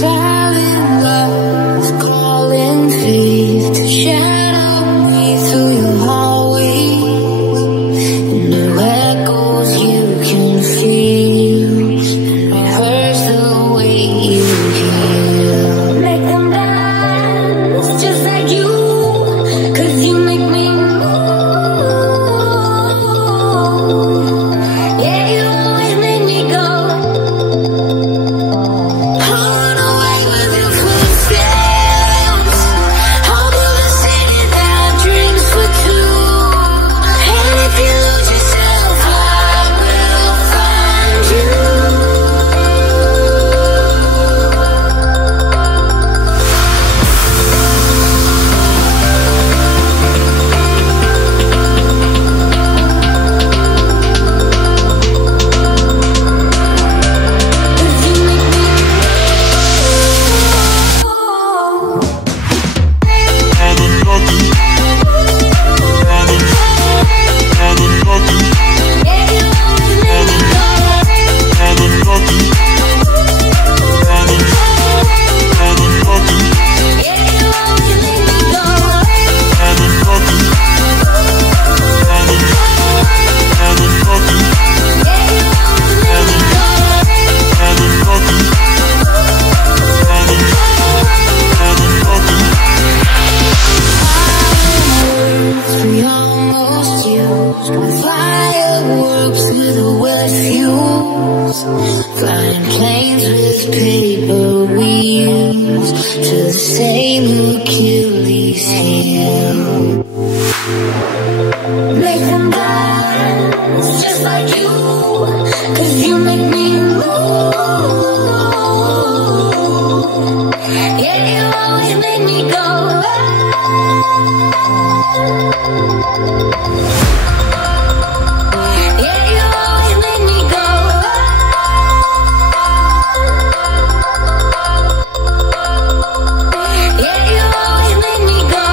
Silent love, calling faith to shadow me through your hallways. No echoes you can feel, rehearse the way you heal. Make them dance just like you, 'cause you make me move. Yeah, you always make me go. Run away with your footsteps. I'll build a city that our dreams for two. And if you lose yourself, I will find you. Fireworks with the wet fuse, flying planes with paper wheels to the same Achilles heel. Make them dance just like you, 'cause you make me move. Yeah, you always make me go. Yeah, you always make me go. Yeah, you always make me go.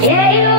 Yeah, you